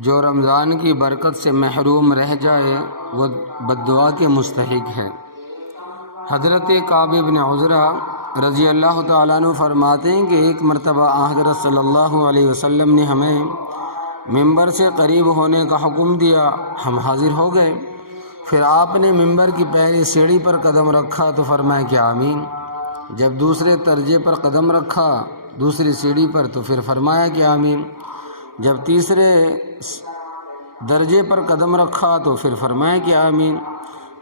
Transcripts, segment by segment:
جو رمضان کی برکت سے محروم رہ جائے وہ بددعا کے مستحق ہے۔ حضرت کعب بن عجرہ رضی اللہ تعالیٰ عنہ فرماتے ہیں کہ ایک مرتبہ حضرت صلی اللہ علیہ وسلم نے ہمیں ممبر سے قریب ہونے کا حکم دیا، ہم حاضر ہو گئے۔ پھر آپ نے ممبر کی پہلی سیڑھی پر قدم رکھا تو فرمایا کہ آمین۔ جب دوسرے درجے پر قدم رکھا دوسری سیڑھی پر تو پھر فرمایا کہ آمین۔ جب تیسرے درجے پر قدم رکھا تو پھر فرمایا کہ آمین۔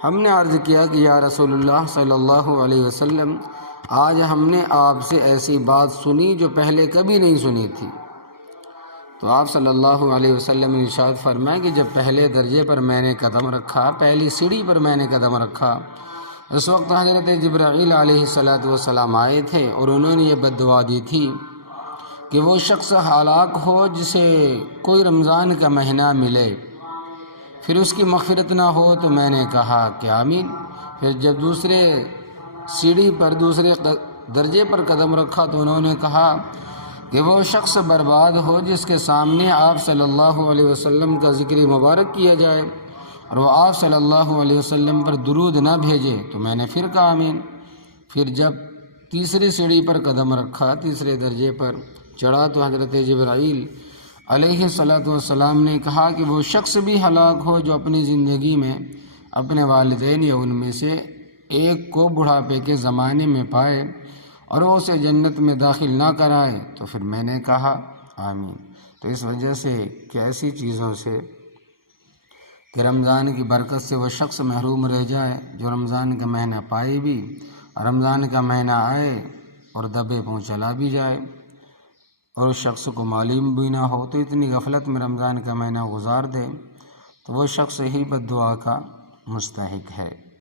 ہم نے عرض کیا کہ یا رسول اللہ صلی اللہ علیہ وسلم، آج ہم نے آپ سے ایسی بات سنی جو پہلے کبھی نہیں سنی تھی۔ تو آپ صلی اللہ علیہ وسلم نے ارشاد فرمایا کہ جب پہلے درجے پر میں نے قدم رکھا، پہلی سیڑھی پر میں نے قدم رکھا، اس وقت حضرت جبرائیل علیہ السلام آئے تھے اور انہوں نے یہ بد دعا دی تھی کہ وہ شخص ہلاک ہو جسے کوئی رمضان کا مہینہ ملے، پھر اس کی مغفرت نہ ہو۔ تو میں نے کہا کہ آمین۔ پھر جب دوسرے سیڑھی پر دوسرے درجے پر قدم رکھا تو انہوں نے کہا کہ وہ شخص برباد ہو جس کے سامنے آپ صلی اللہ علیہ وسلم کا ذکر مبارک کیا جائے اور وہ آپ صلی اللہ علیہ وسلم پر درود نہ بھیجے۔ تو میں نے پھر کہا آمین۔ پھر جب تیسری سیڑھی پر قدم رکھا، تیسرے درجے پر چڑھا تو حضرت جبرائیل علیہ السلام نے کہا کہ وہ شخص بھی ہلاک ہو جو اپنی زندگی میں اپنے والدین یا ان میں سے ایک کو بڑھاپے کے زمانے میں پائے اور وہ اسے جنت میں داخل نہ کرائے۔ تو پھر میں نے کہا آمین۔ تو اس وجہ سے کہ ایسی چیزوں سے کہ رمضان کی برکت سے وہ شخص محروم رہ جائے جو رمضان کا مہینہ پائے بھی، رمضان کا مہینہ آئے اور دبے پاؤں چلا بھی جائے اور اس شخص کو معلوم بھی نہ ہو، تو اتنی غفلت میں رمضان کا مہینہ گزار دے تو وہ شخص ہی بد دعا کا مستحق ہے۔